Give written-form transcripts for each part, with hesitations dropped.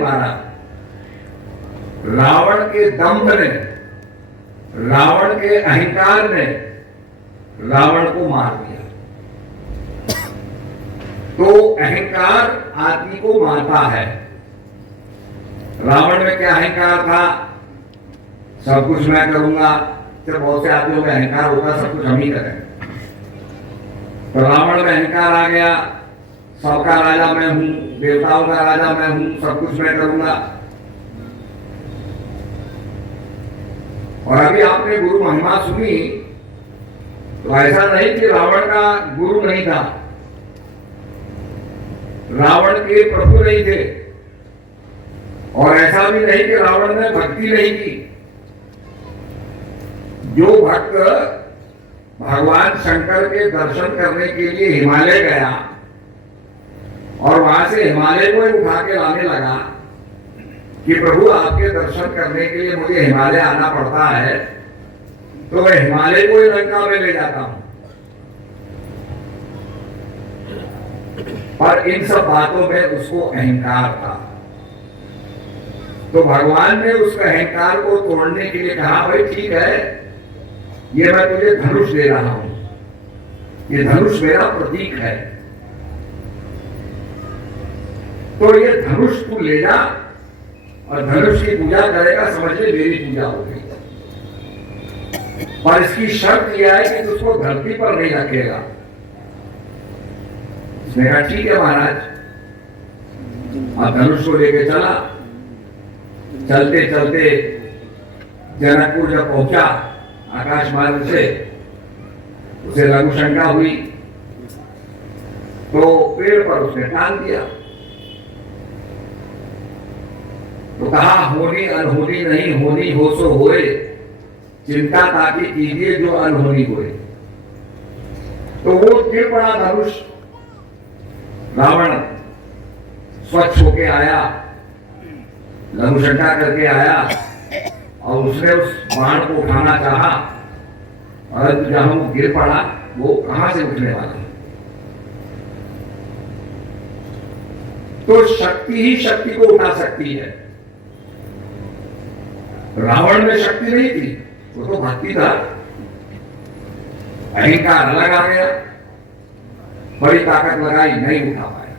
नहीं मारा, रावण के दंभ ने, रावण के अहंकार ने रावण को मार दिया। तो अहंकार आदमी को मारता है। रावण में क्या अहंकार था? सब कुछ मैं करूंगा। जब बहुत से आदमियों में अहंकार होगा सब कुछ हम ही करें, तो रावण में अहंकार आ गया, सबका राजा मैं हूं, देवताओं का राजा मैं हूं, सब कुछ मैं करूंगा। और अभी आपने गुरु महिमा सुनी, तो ऐसा नहीं कि रावण का गुरु नहीं था, रावण के प्रभु नहीं थे, और ऐसा भी नहीं कि रावण ने भक्ति नहीं की। जो भक्त भगवान शंकर के दर्शन करने के लिए हिमालय गया और वहां से हिमालय को ही उठा के लाने लगा कि प्रभु आपके दर्शन करने के लिए मुझे हिमालय आना पड़ता है, तो मैं हिमालय को ही लंका में ले जाता हूं। पर इन सब बातों में उसको अहंकार था, तो भगवान ने उस अहंकार को तोड़ने के लिए कहा, भाई ठीक है, ये मैं तुझे धनुष दे रहा हूं, ये धनुष मेरा प्रतीक है, तो ये धनुष तू ले जा और धनुष की पूजा करेगा, समझ ले मेरी पूजा हो गई। पर इसकी शर्त यह है कि तू उसको धरती पर नहीं रखेगा। उसने कहा ठीक है महाराज। अब धनुष को लेके चला, चलते चलते जनकपुर जब पहुंचा आकाश मार्ग से, उसे लघु शंका हुई, तो पेड़ पर उसने टांग दिया। तो कहा होनी अनहोनी नहीं, होनी हो सो होए, चिंता ताकि कीजिए जो अनहोनी होए। तो वो गिर पड़ा धनुष। रावण स्वच्छ होके आया, लघु शंका करके आया, और उसने उस बाण को उठाना चाहा, और जहां वो गिर पड़ा वो कहां से उठने वाला। तो शक्ति ही शक्ति को उठा सकती है। रावण में शक्ति नहीं थी, वो तो भक्ति था, अहंकार अलग आ गया, बड़ी ताकत लगाई, नहीं उठा पाया।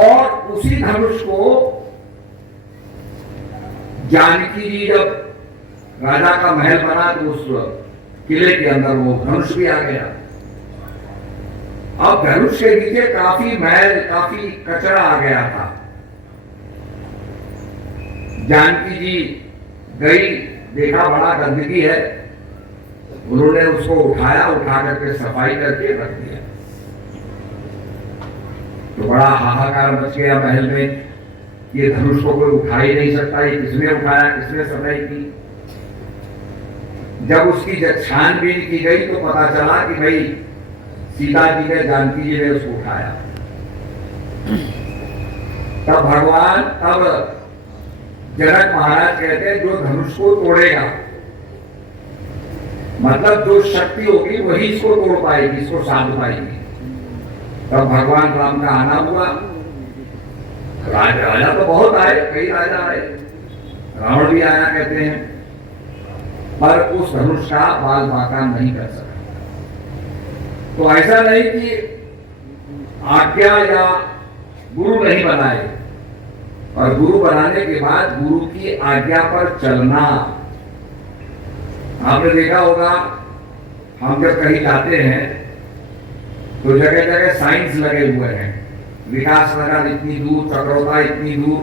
और उसी धनुष को जानकी जी जब राजा का महल बना तो उस किले के अंदर वो धनुष भी आ गया। अब धनुष के नीचे काफी मैल, काफी कचरा आ गया था। जानकी जी गई, देखा बड़ा गंदगी है, उन्होंने उसको उठाया, उठा करके सफाई करके रख दिया। तो बड़ा हाहाकार मच गया महल में, ये धनुष को कोई उठा ही नहीं सकता, ये किसने उठाया, किसने सफाई की। जब उसकी छानबीन की गई तो पता चला कि भाई सीता जी ने, जानकी जी ने उसको उठाया। तब भगवान, तब जनक महाराज कहते हैं जो धनुष को तोड़ेगा, मतलब जो शक्ति होगी वही इसको तोड़ पाएगी, इसको साध पाएगी। तब भगवान राम का आना हुआ। राजा तो बहुत आए, कई राजा आए, रावण भी आया कहते हैं, पर उस धनुष का बाल बांका नहीं कर सका। तो ऐसा नहीं कि आज्ञा या गुरु नहीं बनाए, और गुरु बनाने के बाद गुरु की आज्ञा पर चलना। आपने देखा होगा, हम जब कहीं जाते हैं तो जगह जगह साइंस लगे हुए हैं, विकास नगर इतनी दूर, चक्रोता इतनी दूर,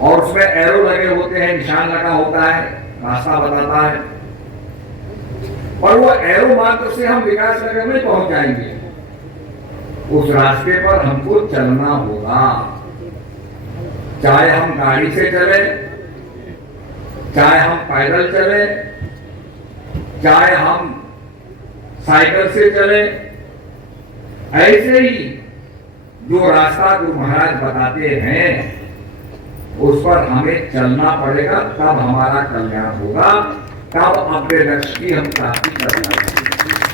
और उसमें एरो लगे होते हैं, निशान लगा होता है, रास्ता बताता है। और वो एरो मात्र से हम विकास नगर में पहुंच जाएंगे, उस रास्ते पर हमको चलना होगा। चाहे हम गाड़ी से चले, चाहे हम पैदल चले, चाहे हम साइकिल से चले, ऐसे ही जो रास्ता गुरु महाराज बताते हैं उस पर हमें चलना पड़ेगा, तब हमारा कल्याण होगा, तब अपने लक्ष्य की हम प्राप्ति कर पाएंगे।